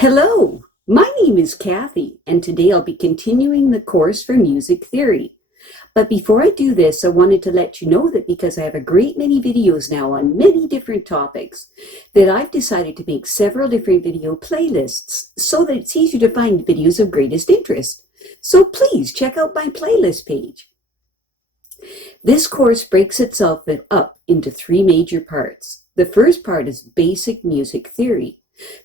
Hello, my name is Kathy, and today I'll be continuing the course for music theory. But before I do this, I wanted to let you know that because I have a great many videos now on many different topics, that I've decided to make several different video playlists so that it's easier to find videos of greatest interest. So please check out my playlist page. This course breaks itself up into three major parts. The first part is basic music theory.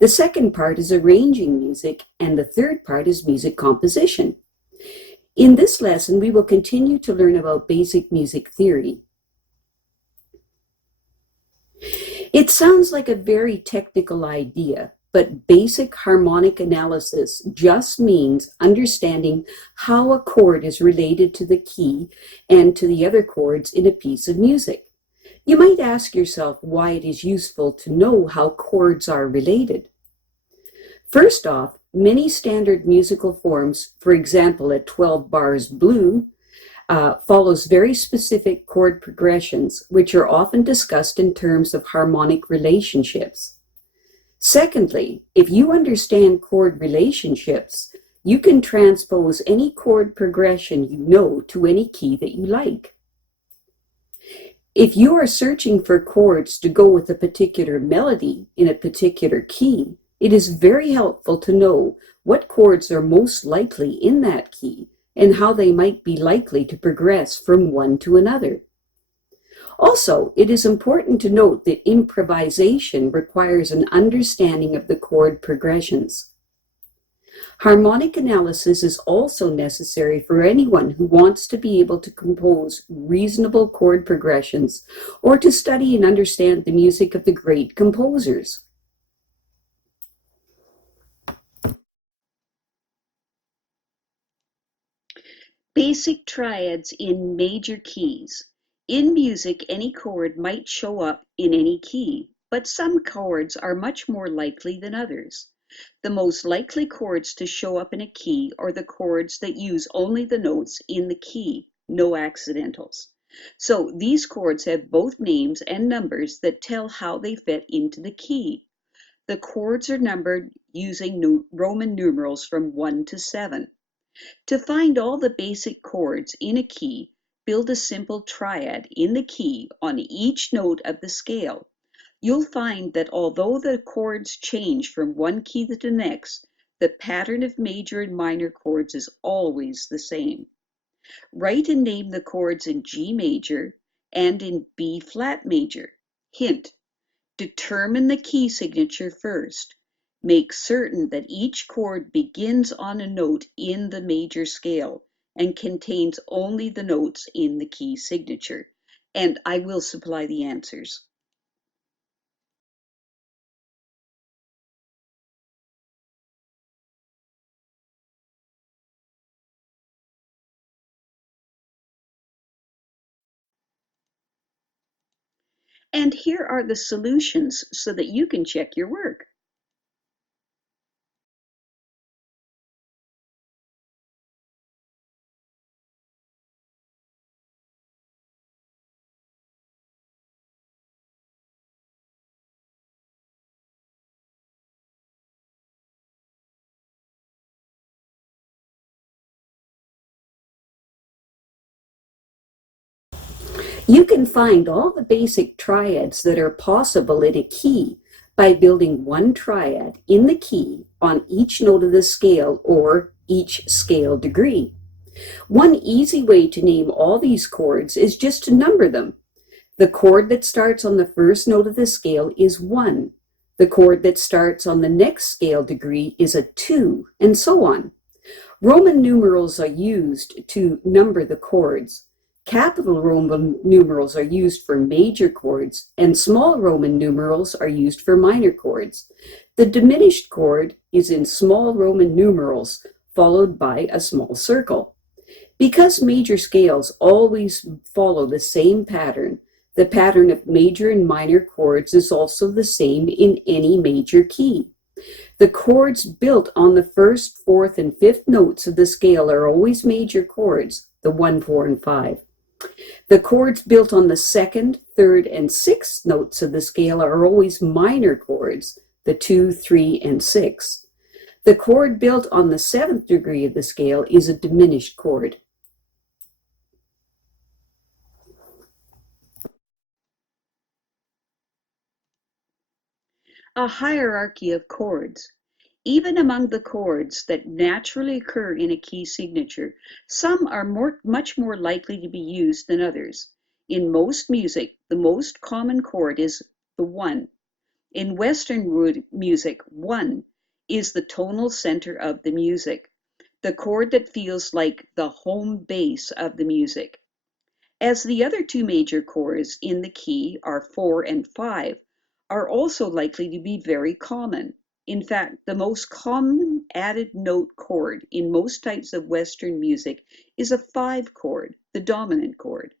The second part is arranging music, and the third part is music composition. In this lesson, we will continue to learn about basic music theory. It sounds like a very technical idea, but basic harmonic analysis just means understanding how a chord is related to the key and to the other chords in a piece of music. You might ask yourself why it is useful to know how chords are related. First off, many standard musical forms, for example, at 12 bars blue, follows very specific chord progressions, which are often discussed in terms of harmonic relationships. Secondly, if you understand chord relationships, you can transpose any chord progression you know to any key that you like. If you are searching for chords to go with a particular melody in a particular key, it is very helpful to know what chords are most likely in that key and how they might be likely to progress from one to another. Also, it is important to note that improvisation requires an understanding of the chord progressions. Harmonic analysis is also necessary for anyone who wants to be able to compose reasonable chord progressions or to study and understand the music of the great composers. Basic triads in major keys. In music, any chord might show up in any key, but some chords are much more likely than others. The most likely chords to show up in a key are the chords that use only the notes in the key, no accidentals. So these chords have both names and numbers that tell how they fit into the key. The chords are numbered using Roman numerals from 1 to 7. To find all the basic chords in a key, build a simple triad in the key on each note of the scale. You'll find that although the chords change from one key to the next, the pattern of major and minor chords is always the same. Write and name the chords in G major and in B flat major. Hint: determine the key signature first. Make certain that each chord begins on a note in the major scale and contains only the notes in the key signature. And I will supply the answers. And here are the solutions so that you can check your work. You can find all the basic triads that are possible in a key by building one triad in the key on each note of the scale or each scale degree. One easy way to name all these chords is just to number them. The chord that starts on the first note of the scale is 1. The chord that starts on the next scale degree is a 2, and so on. Roman numerals are used to number the chords. Capital Roman numerals are used for major chords, and small Roman numerals are used for minor chords. The diminished chord is in small Roman numerals, followed by a small circle. Because major scales always follow the same pattern, the pattern of major and minor chords is also the same in any major key. The chords built on the first, fourth, and fifth notes of the scale are always major chords, the 1, 4, and 5. The chords built on the second, third, and sixth notes of the scale are always minor chords, the 2, 3, and 6. The chord built on the 7th degree of the scale is a diminished chord. A hierarchy of chords. Even among the chords that naturally occur in a key signature, some are much more likely to be used than others. In most music, the most common chord is the 1. In Western music, 1 is the tonal center of the music, the chord that feels like the home base of the music. As the other two major chords in the key are 4 and 5, are also likely to be very common. In fact, the most common added note chord in most types of Western music is a 5 chord, the dominant chord,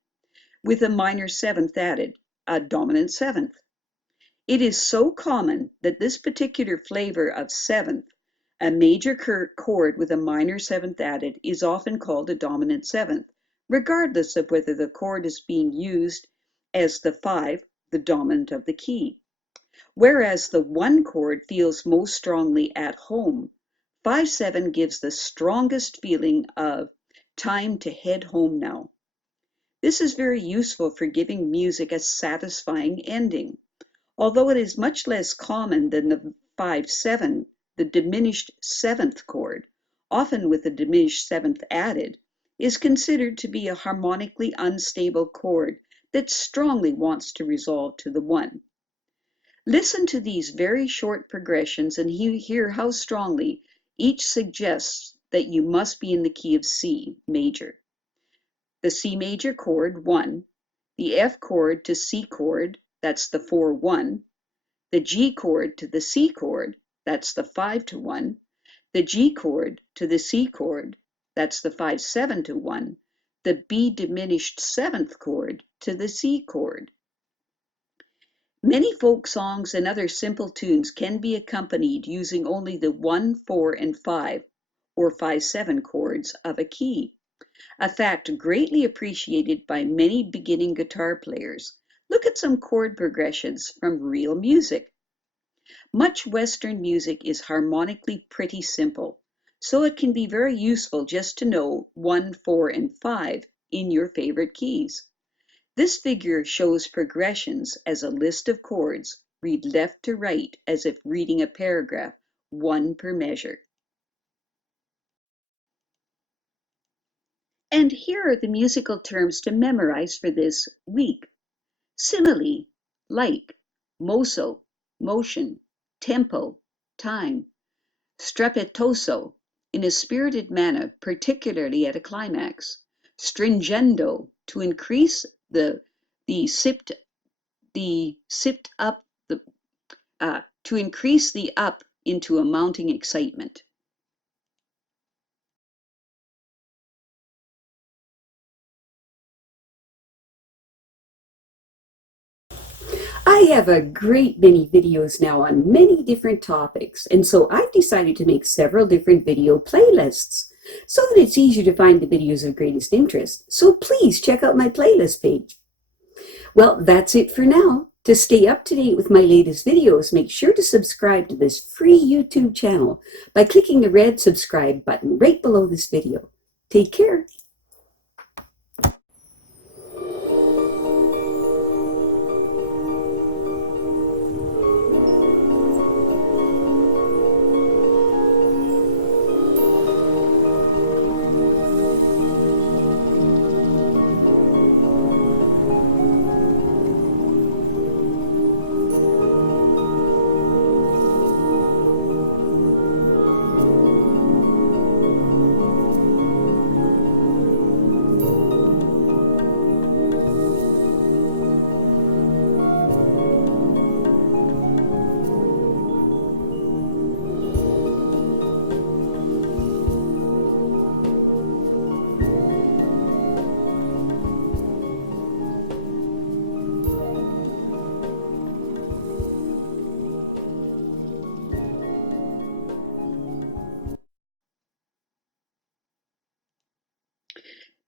with a minor 7th added, a dominant 7th. It is so common that this particular flavor of 7th, a major chord with a minor 7th added, is often called a dominant 7th, regardless of whether the chord is being used as the 5, the dominant of the key. Whereas the 1 chord feels most strongly at home, 5/7 gives the strongest feeling of time to head home now. This is very useful for giving music a satisfying ending. Although it is much less common than the 5/7, the diminished 7th chord, often with a diminished 7th added, is considered to be a harmonically unstable chord that strongly wants to resolve to the 1. Listen to these very short progressions and hear how strongly each suggests that you must be in the key of C major. The C major chord, 1, the F chord to C chord, that's the 4/1, the G chord to the C chord, that's the 5/1, the G chord to the C chord, that's the 5/7/1, the B diminished 7th chord to the C chord. Many folk songs and other simple tunes can be accompanied using only the 1, 4, and 5, or 5/7 chords of a key, a fact greatly appreciated by many beginning guitar players. Look at some chord progressions from real music. Much Western music is harmonically pretty simple, so it can be very useful just to know 1, 4, and 5 in your favorite keys. This figure shows progressions as a list of chords. Read left to right as if reading a paragraph, 1 per measure. And here are the musical terms to memorize for this week. Simile, like, mosso, motion, tempo, time, strepitoso, in a spirited manner, particularly at a climax, stringendo, to increase the sipped up to increase the up into a mounting excitement. I have a great many videos now on many different topics, and so I've decided to make several different video playlists so that it's easier to find the videos of greatest interest. So please check out my playlist page. Well, that's it for now. To stay up to date with my latest videos, make sure to subscribe to this free YouTube channel by clicking the red subscribe button right below this video. Take care.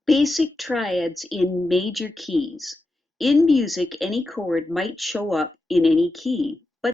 Basic triads in major keys. In music, any chord might show up in any key.